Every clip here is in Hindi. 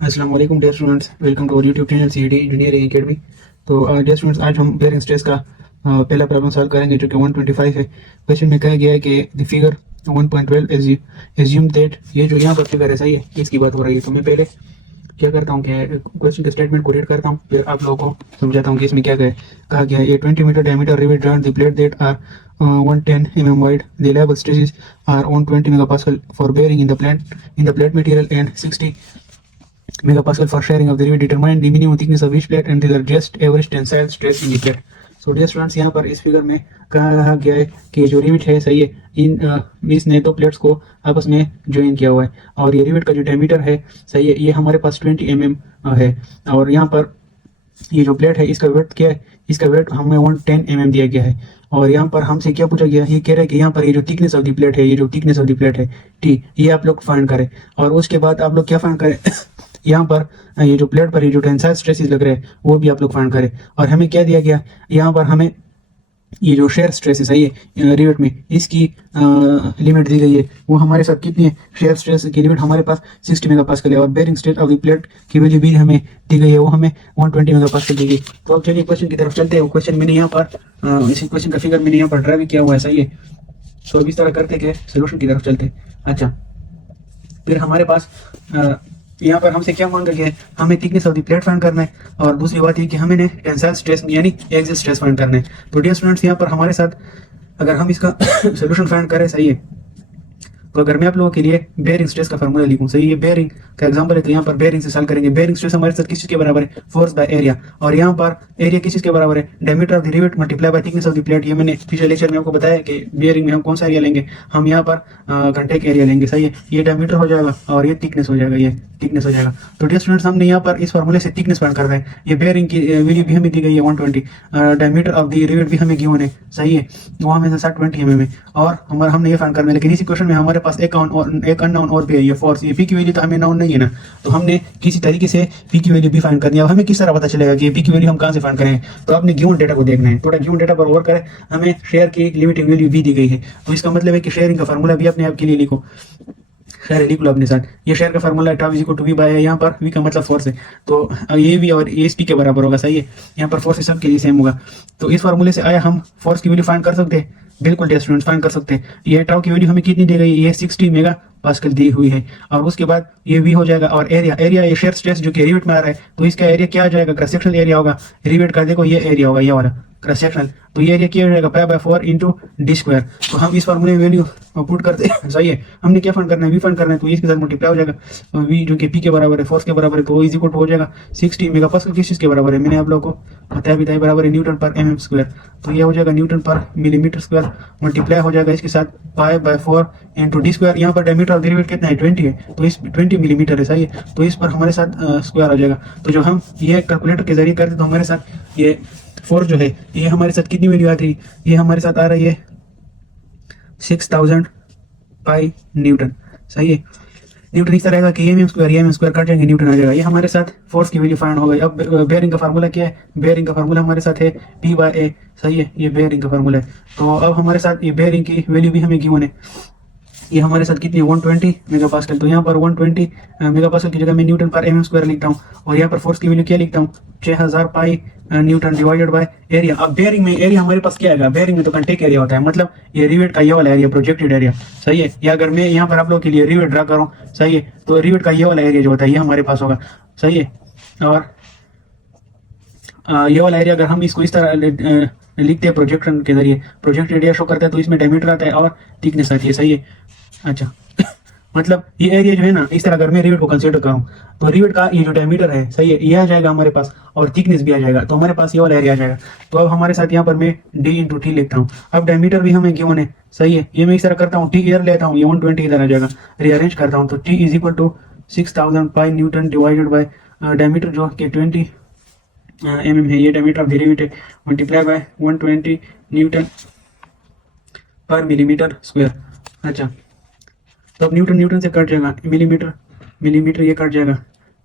अस्सलाम वालेकुम dear students, welcome to our YouTube channel CET engineering academy. तो डियर स्टूडेंट्स, आज हम बेयरिंग स्ट्रेस का पहला प्रॉब्लम सॉल्व करेंगे जो कि 125 है। क्वेश्चन में कहा गया है कि द फिगर 1.12 एज्यूम दैट, ये जो यहाँ पर फिगर है सही है, इसकी बात हो रही है। तो मैं पहले क्या करता हूँ कि क्वेश्चन के स्टेटमेंट को रीड करता हूँ, फिर आप लोगों को समझाता हूँ कि इसमें क्या कहा गया है। ये 20 metre diameter rivet joint the plate that are 110 mm wide. The label stresses are 120 megapascal for bearing in the plate material and 60 megapascal for sharing of the rivet. Determine the minimum thickness of each plate and the just average tensile stress in the plate. So dear students, यहाँ पर इस फिगर में कहा गया है कि जो रिवेट है सही है, इसने दो प्लेट्स को आपस में ज्वाइन किया हुआ है, और ये रिवेट का जो डायमीटर है सही है, ये हमारे पास 20 mm है। और यहाँ पर ये जो प्लेट है इसका वेट क्या है, इसका वेट हमें 110 mm दिया गया है। और यहाँ पर हमसे क्या पूछा गया, ये कह रहा है कि यहाँ पर ये जो थिकनेस ऑफ द प्लेट है, ये जो थिकनेस ऑफ द प्लेट है टी, ये आप लोग फाइंड करें। और उसके बाद आप लोग क्या फाइंड करें यहाँ पर ये जो प्लेट पर ये जो टेंसाइल स्ट्रेसेस लग रहे हैं वो भी आप लोग फाइंड करें। और हमें क्या दिया गया, यहाँ पर हमें ये जो शेयर स्ट्रेस है सही है रिवेट में, इसकी लिमिट दी गई है। वो हमारे साथ कितनी है, शेयर स्ट्रेस की लिमिट हमारे पास 60 मेगापास्कल है। और bearing stress of the plate की वैल्यू भी हमें दी गई है, वो हमें 120 मेगापास्कल दी गई। तो अब चलिए क्वेश्चन की तरफ चलते हैं। क्वेश्चन मैंने यहाँ पर इसी क्वेश्चन का फिगर मैंने यहाँ पर ड्रा भी किया हुआ है सही है। तो अब इस तरह करते कि सोल्यूशन की तरफ चलते हैं। अच्छा, फिर हमारे पास यहाँ पर हमसे क्या मांगा गया है, हमें thickness of the plate find करना है, और दूसरी बात ये कि हमें टेंसाइल स्ट्रेस यानी एक्सियल स्ट्रेस फाइंड करना है। तो डियर स्टूडेंट्स, यहाँ पर हमारे साथ अगर हम इसका सोल्यूशन फाइंड करें सही है, तो अगर मैं आप लोगों के लिए बेयरिंग स्ट्रेस का फार्मूला लिखूं सही, ये बेयरिंग का एग्जांपल है, तो यहाँ पर बेयरिंग से सॉल्व करेंगे। बेयरिंग स्ट्रेस हमारे साथ किस चीज के बराबर है, फोर्स बाय एरिया। और यहाँ पर एरिया किस चीज के बराबर है, diameter of the rivet multiply by thickness of the plate. ये मैंने पिछले लेक्चर में आपको बताया कि बेयरिंग में हम कौन सा एरिया लेंगे, हम यहाँ पर घंटे का एरिया लेंगे सही है। ये डायमीटर हो जाएगा और ये थिकनेस हो जाएगा, ये थिकनेस हो जाएगा। तो डियर स्टूडेंट्स, हमने यहाँ पर इस फार्मूले से थिकनेस फाइंड कर रहे हैं। ये बेयरिंग की वैल्यू भी हमें दी गई है 120, डायमीटर ऑफ द रिवेट भी हमें गिवन है सही है, वो हमें 20 mm है। और हमने ये फाइंड करना है, लेकिन इसी क्वेश्चन में हमारे पास एक अननोन और भी है, ये फोर्स। ये पी की वैल्यू तो हमें नोन नहीं है ना, तो हमने किसी तरीके से पी की वैल्यू भी फाइंड करनी है। अब हमें किस तरह पता चलेगा कि पी की वैल्यू हम कहाँ से फाइंड करें, तो आपने गिवन डेटा को देखना है। थोड़ा गिवन डेटा पर गौर करें, हमें शेयर की लिमिटिंग वैल्यू भी दी गई है, तो इसका मतलब है कि शेयरिंग का फार्मूला भी अपने आप के लिए लिखो, शेयर लिख लो अपने साथ। ये शेयर का formula tau is equal to V by है, यहाँ पर वी का मतलब फोर्स है, तो ये भी और ये पी के बराबर होगा सही है। यहाँ पर फोर्स सबके लिए सेम होगा, तो इस फार्मूले से आया हम फोर्स की वैल्यू फाइंड कर सकते हैं। बिल्कुल डियर स्टूडेंट्स, फाइंड कर सकते हैं। ये टाउ की वैल्यू हमें कितनी दी गई, ये 60 मेगा पास्कल दी हुई है। और उसके बाद ये वी हो जाएगा, और एरिया ये शेयर स्ट्रेस जो कि रिवेट में आ रहा है, तो इसका एरिया क्या आ जाएगा, क्रॉस सेक्शनल एरिया होगा रिवेट का। देखो ये एरिया होगा, ये वाला क्रॉस सेक्शनल, तो ये एरिया क्या हो जाएगा, pi by 4 into D square. तो हम इस फार्मूले में वैल्यू पुट करते हैं सही है। हमने क्या फाइंड करना है, वी फाइंड करना है, तो इसके साथ मल्टीप्लाई हो जाएगा। वी जो कि पी के बराबर है, फोर्स के बराबर है, तो इज इक्वल टू हो जाएगा 60 मेगापास्कल। किस चीज के बराबर है, मैंने आप लोगों को बताया भी था, बराबर है न्यूटन पर mm स्क्वायर। तो ये हो जाएगा Newton per millimetre square, multiply हो जाएगा इसके साथ pi by 4 into D square. यहाँ पर डायमीटर ऑफ द रिवेट कितना है, 20 है, तो इस 20 मिलीमीटर है सही है, तो इस पर हमारे साथ स्क्वायर हो जाएगा। तो जो हम ये कैलकुलेटर के जरिए करते, तो हमारे साथ ये फोर्स जो है, ये हमारे साथ कितनी वैल्यू आती है, ये हमारे साथ आ रही है 6000 पाई न्यूटन सही है। न्यूटन इस तरह का कि एम स्क्वायर कट जाएंगे, न्यूटन आ जाएगा। ये हमारे साथ फोर्स की वैल्यू फाइंड हो गई। अब बेयरिंग का फार्मूला क्या है, बेयरिंग का फार्मूला हमारे साथ है पी बाय ए सही है, ये बेयरिंग का फार्मूला है। तो अब हमारे साथ ये बेयरिंग की वैल्यू भी हमें गिवन है, ये हमारे साथ कितनी है 120 मेगापास्कल। तो यहाँ पर 120 मेगापास्कल की जगह मैं न्यूटन पर एम स्क्वायर लिखता हूँ, और यहाँ पर फोर्स की वैल्यू क्या लिखता हूँ, 6000 pi newton divided by area. अब बेयरिंग में एरिया हमारे पास क्या आएगा, बेयरिंग में तो कंटेक एरिया होता है, मतलब ये रिवेट का ये वाला एरिया प्रोजेक्टेड एरिया सही है। या अगर मैं यहाँ पर आप लोगों के लिए रिवेट ड्रा करूँ सही है, तो रिवेट का ये वाला एरिया जो होता है ये हमारे पास होगा सही है। और ये वाला एरिया अगर हम इसको इस तरह लिखते हैं प्रोजेक्शन के जरिए, प्रोजेक्ट एरिया शो करता है, तो इसमें डायमीटर आता है और थिकनेस आती है सही है। अच्छा मतलब ये एरिया जो है ना, इस तरह अगर मैं रिवेट को कंसीडर करूं, तो रिवेट का ये जो डायमीटर है सही है, ये आ जाएगा हमारे पास, और थिकनेस भी आ जाएगा, तो हमारे पास ये वाला एरिया आ जाएगा। तो अब हमारे साथ यहाँ पर मैं डी इंटू टी लिखता हूँ। अब डायमीटर भी हमें गिवन है सही है, ये मैं इस तरह करता हूँ, टी इधर लेता हूँ, ये 120 इधर आ जाएगा, रीअरेंज करता हूँ, तो T is equal to 6000 pi newton divided by diameter जो कि 20 mm है, ये डायमीटर ऑफ द रिवेट है, multiply by 120 newton per millimetre square. अच्छा, तो अब न्यूटन से कट जाएगा, मिलीमीटर ये कट जाएगा,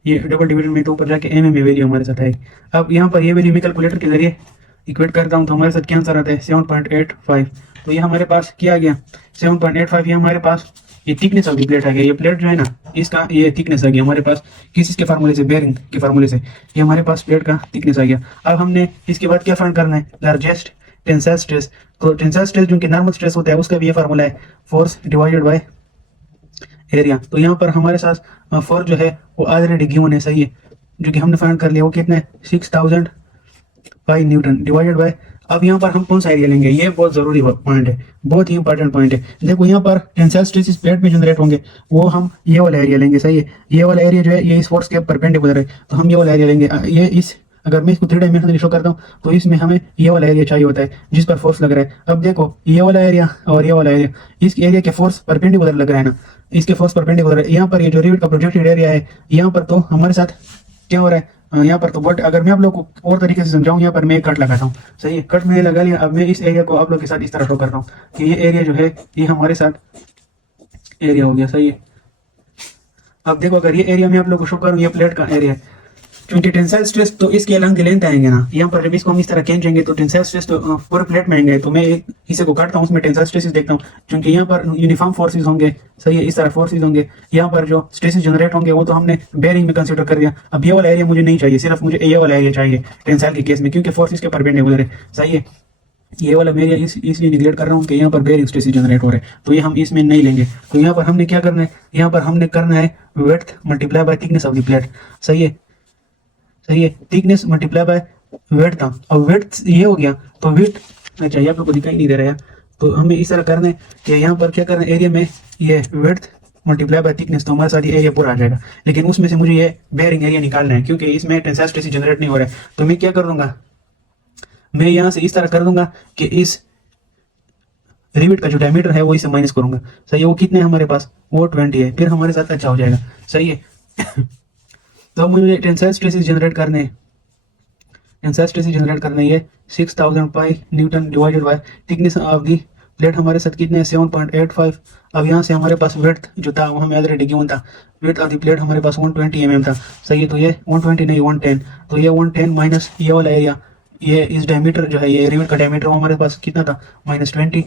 ये डबल डिविजन में तो ऊपर जाके mm में वैल्यू हमारे साथ आएगी। अब यहाँ पर ये वैल्यू मैं कैलकुलेटर के जरिए इक्वेट करता हूँ तो हमारे साथ क्या आंसर आता है 7.85। तो ये हमारे पास क्या आ गया 7.85। ये हमारे पास ये थिकनेस ऑफ द प्लेट आ गया। ये प्लेट जो है ना इसका ये थिकनेस आ गया हमारे पास किस इसके फार्मूले से, बेयरिंग के फार्मूले से। ये हमारे पास प्लेट का थिकनेस आ गया। अब हमने इसके बाद क्या फाइंड करना है, लार्जेस्ट टेंसाइल स्ट्रेस। तो टेंसाइल स्ट्रेस जो कि नॉर्मल स्ट्रेस होता है उसका भी ये फार्मूला है, फोर्स डिवाइडेड बाय एरिया। तो यहाँ पर हमारे साथ फोर्स जो है वो ऑलरेडी गिवन है, सही है, जो कि हमने फाइंड कर लिया। वो कितना है 6005 न्यूटन डिवाइडेड बाय। अब यहाँ पर हम कौन सा एरिया लेंगे, ये बहुत जरूरी पॉइंट है, बहुत ही इंपॉर्टेंट पॉइंट है। देखो यहाँ पर टेंसाइल स्ट्रेस प्लेट में जनरेट होंगे वो हम ये वाला एरिया लेंगे, सही है। ये वाला एरिया जो है ये इस फोर्स के परपेंडिकुलर है, तो हम ये वाला एरिया लेंगे। ये इस अगर मैं इसको 3 डायमेंशनली शो करता हूँ तो इसमें हमें ये वाला एरिया चाहिए होता है जिस पर फोर्स लग रहा है। अब देखो ये वाला एरिया और ये वाला एरिया, इस एरिया के फोर्स परपेंडिकुलर लग रहा है ना, इसके फोर्स परपेंडिकुलर है। यहाँ पर ये जो रिवेट का प्रोजेक्टेड एरिया है यहाँ पर तो हमारे साथ क्या हो रहा है यहाँ पर तो, बट अगर मैं आप लोग को और तरीके से समझाऊं, यहाँ पर मैं एक कट लगाता हूँ, सही है। कट मैंने लगा लिया। अब मैं इस एरिया को आप लोग के साथ इस तरह शो करता हूँ कि ये एरिया जो है ये हमारे साथ एरिया हो गया, सही है। अब देखो अगर ये एरिया मैं आप लोग को शो करूँ, ये प्लेट का एरिया है, क्योंकि टेंसाइल स्ट्रेस तो इसके अलग लेंथ आएंगे ना, यहाँ पर जब इसको हम इस तरह खींचेंगे तो टेंसाइल स्ट्रेस तो पूरे प्लेट में आएंगे। तो मैं एक हिस्से को काटता हूँ, उसमें टेंसाइल स्ट्रेसेस देखता हूँ, क्योंकि यहाँ पर यूनिफॉर्म फोर्सेस होंगे, सही है, इस तरह फोर्सेस होंगे। यहाँ पर जो स्ट्रेसेस जनरेट होंगे वो तो हमने बेयरिंग में कंसीडर कर दिया। अब ये वाला एरिया मुझे नहीं चाहिए, सिर्फ मुझे ये वाला एरिया चाहिए टेंसाइल के केस में, क्योंकि फोर्सेस के परपेंडिकुलर है, सही है। ये वाला एरिया इसलिए निगलेक्ट कर रहा हूँ कि यहाँ पर बेयरिंग स्ट्रेसेस जनरेट हो रहे हैं, तो ये हम इसमें नहीं लेंगे। तो यहाँ पर हमने क्या करना है, यहाँ पर हमने करना है width multiply by thickness of the plate, सही है, सही है। थिकनेस मल्टीप्लाई बाय वेट था, और वेट ये हो गया तो वेट चाहिए, आप लोग को दिखाई नहीं दे रहा है। तो हमें इस तरह करना है कि यहाँ पर क्या करना है, एरिया में ये वेट मल्टीप्लाई बाय थिकनेस, तो हमारे साथ ये एरिया पूरा आ जाएगा। लेकिन उसमें से मुझे ये बेयरिंग एरिया निकालना है, क्योंकि इसमें टेंसाइल स्ट्रेस जनरेट नहीं हो रहा है। तो मैं क्या कर दूंगा, मैं यहाँ से इस तरह कर दूंगा कि इस रिविट का जो डायमीटर है वो इसे माइनस करूंगा, सही है। वो कितने हमारे पास, वो 20 है, फिर हमारे साथ अच्छा हो जाएगा, सही है। तो मुझे टेंसाइल स्ट्रेसेस जनरेट करने हैं, टेंसाइल स्ट्रेसेस जनरेट करने ये 6000 pi newton divided by thickness of the plate हमारे साथ कितने हैं 7.85। अब यहाँ से हमारे पास वेट जो था वो हमें ऑलरेडी गिवन था, वेट ऑफ दी प्लेट हमारे पास 120 mm था, सही है। तो ये 120 नहीं 110, तो ये 110 माइनस ये वाला एरिया, ये इस डायमीटर जो है ये रिवेट का डायमीटर वो हमारे पास कितना था -20।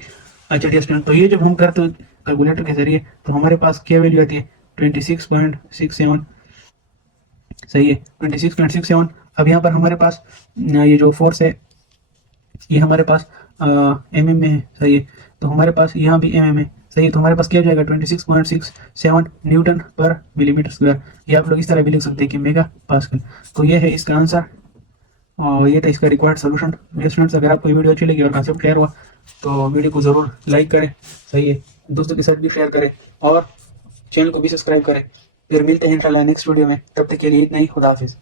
अच्छा डी स्टूडेंट, तो ये जब हम करते हैं कैलकुलेटर के जरिए तो हमारे पास क्या वैल्यू आती है 26.67, सही है 26.67। अब यहाँ पर हमारे पास ये जो फोर्स है ये हमारे पास एम में है, सही है। तो हमारे पास यहाँ भी एम है, सही है। तो हमारे पास क्या हो जाएगा 26.67 न्यूटन पर मिलीमीटर स्क्वायर। ये आप लोग इस तरह भी लिख सकते हैं कि मेगा पास्कल। तो ये है इसका आंसर और ये था इसका रिक्वायर्ड सोल्यूशन। स्टूडेंट्स अगर आपको वीडियो अच्छी लगी और कॉन्सेप्ट क्लियर हुआ तो वीडियो को ज़रूर लाइक करें, सही है, दोस्तों के साथ भी शेयर करें और चैनल को भी सब्सक्राइब करें। फिर मिलते हैं इंशाल्लाह नेक्स्ट वीडियो में, तब तक के लिए इतना ही, खुदा हाफिज़।